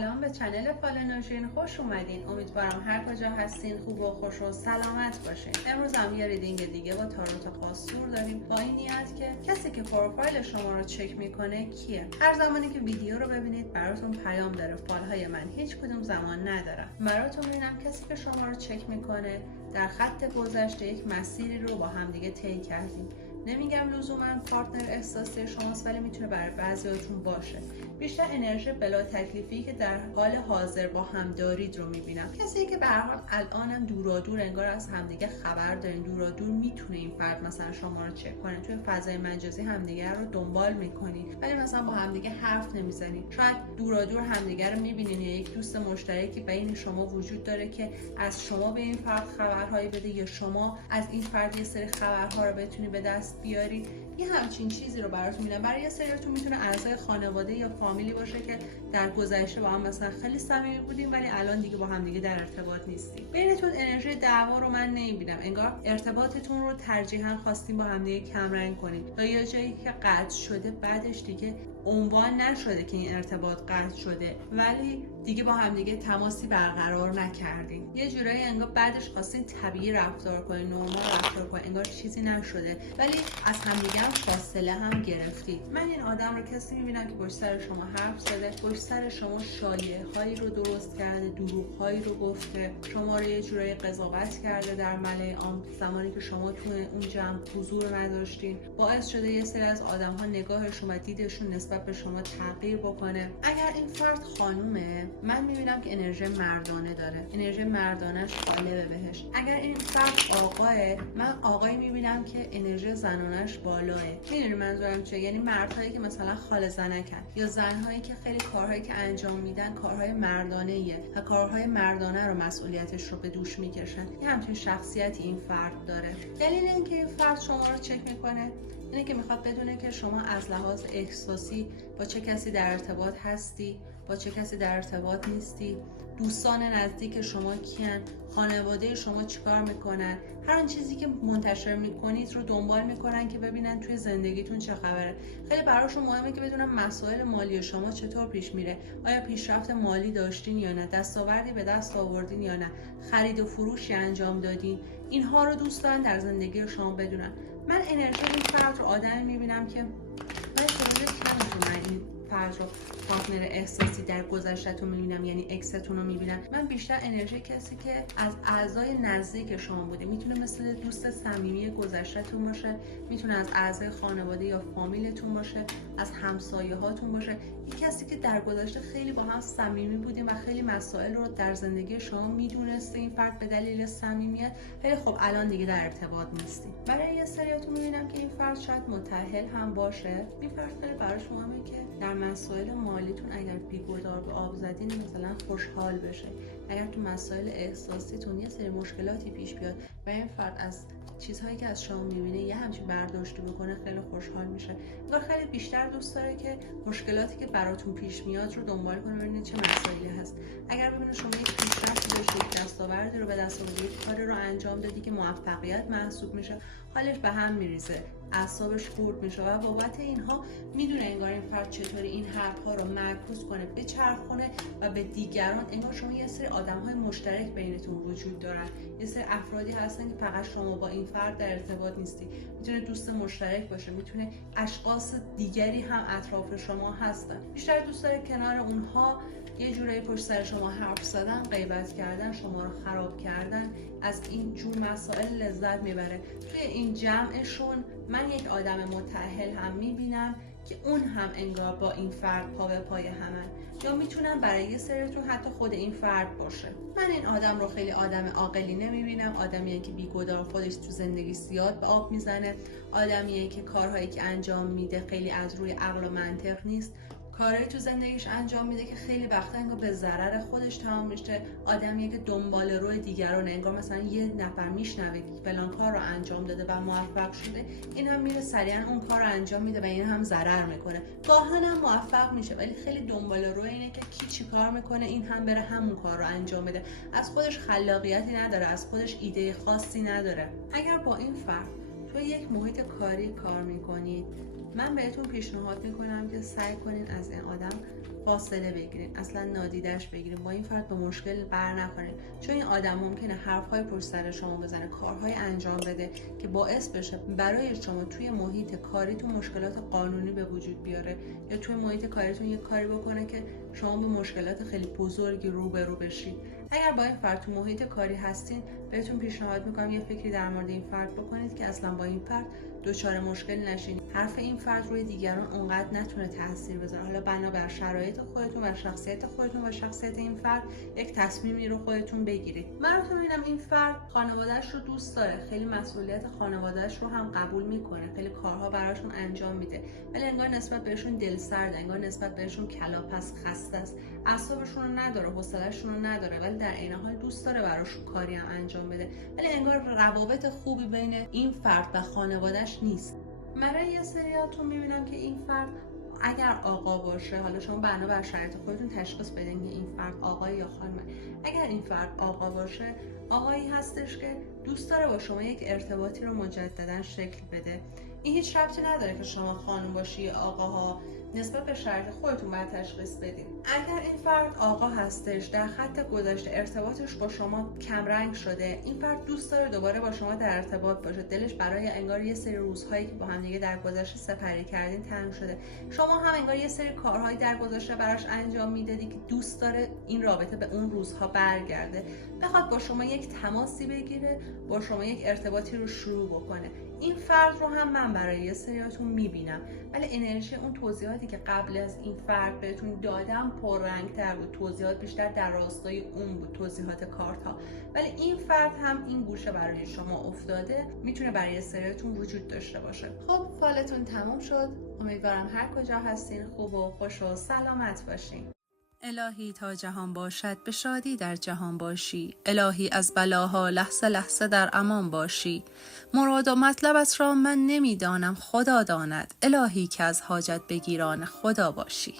سلام به چنل فالنوژین، خوش اومدین. امیدوارم هر کجا هستین خوب و خوش و سلامت باشین. امروز هم یه ریدینگ دیگه با تاروت قاصور داریم با این نیت که کسی که پروفایل شما رو چک میکنه کیه. هر زمانی که ویدیو رو ببینید براتون پیام داره، فالهای من هیچ کدوم زمان ندارم. براتون میبینم کسی که شما رو چک میکنه در خط گذشته یک مسیری رو با هم دیگه طی کردیم. نمیگم لزوما پارتنر احساسی شماست، ولی میتونه برای بعضیاتون باشه. بیشتر انرژی بلا تکلیفی که در حال حاضر با هم دارید رو میبینم. کسی که به هر حال الانم دورادور انگار از همدیگه خبر دارین، دورادور میتونه این فرد مثلا شما رو چک کنه، توی فضای مجازی همدیگه رو دنبال میکنید ولی مثلا با همدیگه حرف نمیزنید. شاید دورادور همدیگه رو میبینین یا یک دوست مشترکی بین شما وجود داره که از شما به این فرد خبرهایی بده یا شما از این فرد یه سری خبرها رو بتونی به دست بیاری. یه همچین چیزی رو براتون میدم. برای یه سریاتون میتونه اعضای خانواده یا فامیلی باشه که در گذشته با هم مثلا خیلی صمیمی بودیم ولی الان دیگه با هم دیگه در ارتباط نیستیم. بینتون انرژی دعوا رو من نمیبینم. انگار ارتباطتون رو ترجیحاً خواستیم با هم دیگه کم رنگ کنید تا یه جایی که قطع شده بعدش دیگه عنوان نشده که این ارتباط قطع شده ولی دیگه با هم دیگه تماسی برقرار نکردین. یه جورایی انگار بعدش خواستین طبیعی رفتار کنین، نرمال رفتار کنین، انگار چیزی نشده ولی از همدیگه هم فاصله هم گرفتید. من این آدم رو کسی میبینم که پشت سر شما حرف زده، پشت سر شما شایعه هایی رو درست کرده، دروغ هایی رو گفته، شما رو یه جورایی قضاوت کرده در ملأ عام زمانی که شما تو اون جمع حضور نداشتین. باعث شده یه سری از آدم ها نگاهشون و دیدشون نسبت به شما تغییر بکنه. اگر این فرد خانومه من میبینم که انرژی مردانه داره، انرژی مردانش غالبه بهش. اگر این فرد آقاه من آقایی میبینم که انرژی زنانش بالاه. میدونی منظورم چیه؟ یعنی مردهایی که مثلا خاله زنکن یا زنهایی که خیلی کارهایی که انجام میدن کارهای مردانه ایه و کارهای مردانه رو مسئولیتش رو به دوش میکشن. یه همچین شخصیتی این فرد داره. دلیل اینکه این فرد شما رو چک میکنه اینه که میخواد بدونه که شما از لحاظ احساسی با چه کسی در ارتباط هستی، با چه کسی در ارتباط نیستی، دوستان نزدیک شما کیان، خانواده شما چیکار میکنن، هر آن چیزی که منتشر میکنید رو دنبال میکنن که ببینن توی زندگیتون چه خبره. خیلی براشون مهمه که بدونن مسائل مالی شما چطور پیش میره، آیا پیشرفت مالی داشتین یا نه، دستاوردی به دست آوردین یا نه، خرید و فروشی انجام دادین. اینها رو دوست دارن در زندگی شما بدونن. من انرژی این فرد رو آدمی میبینم که من این فرد رو پارتنر احساسی در گذشته‌تون میبینم، یعنی اکستون رو میبینم. من بیشتر انرژی کسی که از اعضای نزدیک شما بوده، میتونه مثل دوست صمیمی گذشته‌تون باشه، میتونه از اعضای خانواده یا فامیلتون باشه، از همسایه هاتون باشه. این کسی که در گذشته خیلی با هم صمیمی بودیم و خیلی مسائل رو در زندگی شما میدونسته این فرد به دلیل صمیمیت، ولی خب الان دیگه در ارتباط نیستیم. برای یه سریاتون میبینم که این فرد شاید متأهل هم باشه. این فرد خیلی براش مهمه که در مسائل مالیتون اگر بی‌گدار به آب زدین مثلا خوشحال بشه. اگر تو مسائل احساسیتون یه سری مشکلاتی پیش بیاد و این فرد از چیزهایی که از شما میبینه یه همچین برداشتی بکنه خیلی خوشحال میشه. انگار خیلی بیشتر دوست داره که مشکلاتی که براتون پیش میاد رو دنبال کنه ببینید چه مسائلی هست. اگر ببینه شما یک پیشرفتی داشتی، یک دستاوردی رو به دست آوردی، یک کاری رو انجام دادی که موفقیت محسوب میشه، حالش به هم میریزه، اعصابش خورد میشه و بابت اینها میدونه انگار این فرد چطوری این حرفها رو معکوس کنه، بچرخونه و به دیگران. انگار شما یه سری آدم‌های مشترک بینتون وجود دارن، یه سری افرادی هستن که فقط شما با این فرد در ارتباط نیستی. میتونه دوست مشترک باشه، میتونه اشخاص دیگری هم اطراف شما هستن. بیشتر دوست داره کنار اونها یه جورایی پشت سر شما حرف زدن، غیبت کردن، شما رو خراب کردن، از این جور مسائل لذت میبره. توی این جمعشون من یک آدم متأهل هم میبینم که اون هم انگار با این فرد پا به پای همن، یا میتونم برای یه سریتون حتی خود این فرد باشه. من این آدم رو خیلی آدم عاقلی نمیبینم، آدمیه که بی‌گدار خودش تو زندگی زیاد به آب میزنه، آدمیه که کارهایی که انجام میده خیلی از روی عقل و منطق نیست، کارهایی تو زندگیش انجام میده که خیلی وقتا انگار به ضرر خودش تمام میشه. آدمیه که دنبال روی دیگرانه، انگار مثلا یه نفر میشنوه فلان کار رو انجام داده و موفق شده، این هم میره سریعا اون کار رو انجام میده و این هم ضرر میکنه. گاهن هم موفق میشه ولی خیلی دنبال روی اینه که کی چی کار میکنه این هم بره همون کار رو انجام بده. از خودش خلاقیتی نداره، از خودش ایده خاصی نداره. اگر با این فرد تو یک محیط کاری کار میکنید من بهتون پیشنهاد میکنم که سعی کنین از این آدم فاصله بگیرین، اصلا نادیدش بگیرین، با این فرد به مشکل بر نخورین، چون این آدم ممکنه حرفهای پشت سر شما بزنه، کارهای انجام بده که باعث بشه برای شما توی محیط کاریتون مشکلات قانونی به وجود بیاره، یا توی محیط کاریتون یه کاری بکنه که شما به مشکلات خیلی بزرگی روبرو بشید. اگر با این فرد تو محیط کاری هستین، بهتون پیشنهاد میکنم یه فکری در مورد این فرد بکنید که اصلا با این فرد دچار مشکل نشین، حرف این فرد روی دیگران اونقدر نتونه تاثیر بذاره. حالا بنابر شرایط خودتون و شخصیت خودتون و شخصیت این فرد یک تصمیمی رو خودتون بگیرید. من رو میبینم این فرد خانواده‌اش رو دوست داره، خیلی مسئولیت خانواده‌اش رو هم قبول میکنه، خیلی کارها براشون انجام میده، ولی انگار نسبت بهشون دلسرد، انگار نسبت بهشون کلاپس، خسته است، اعصابشون رو نداره، حوصله‌شون رو نداره، ولی در عین حال دوست داره براشون کاری هم انجام بده، ولی انگار روابط خوبی بین این فرد و خانواده‌اش نیست. برای یه سریاتون میبینم که این فرد اگر آقا باشه، حالا شما بنابر شرایط خودتون تشخیص بدین که این فرد آقا یا خانمه. اگر این فرد آقا باشه، آقایی هستش که دوست داره با شما یک ارتباطی رو مجددا شکل بده. این هیچ ربطی نداره که شما خانم باشی یا آقاها، نسبت به شرایط خودتون باید تشخیص بدین. اگر این فرد آقا هستش، در خط گذشته ارتباطش با شما کمرنگ شده، این فرد دوست داره دوباره با شما در ارتباط باشه، دلش برای انگار یه سری روزهایی که با هم دیگه در گذشته سپری کردین تنگ شده، شما هم انگار یه سری کارهایی در گذشته براش انجام میدادی که دوست داره این رابطه به اون روزها برگرده، بخواد با شما یک تماسی بگیره، با شما یک ارتباطی رو شروع بکنه. این فرد رو هم من برای یه سریاتون میبینم، ولی انرژی اون توضیحاتی که قبل از این فرد بهتون دادم پررنگ‌تر بود، توضیحات بیشتر در راستای اون بود، توضیحات کارت ها، ولی این فرد هم این گوشه برای شما افتاده، میتونه برای یه سریاتون وجود داشته باشه. خب فالتون تموم شد، امیدوارم هر کجا هستین خوب و خوش و سلامت باشین. الهی تا جهان باشد به شادی در جهان باشی، الهی از بلاها لحظه لحظه در امان باشی، مراد و مطلبت را من نمیدانم خدا داند، الهی که از حاجت بگیران خدا باشی.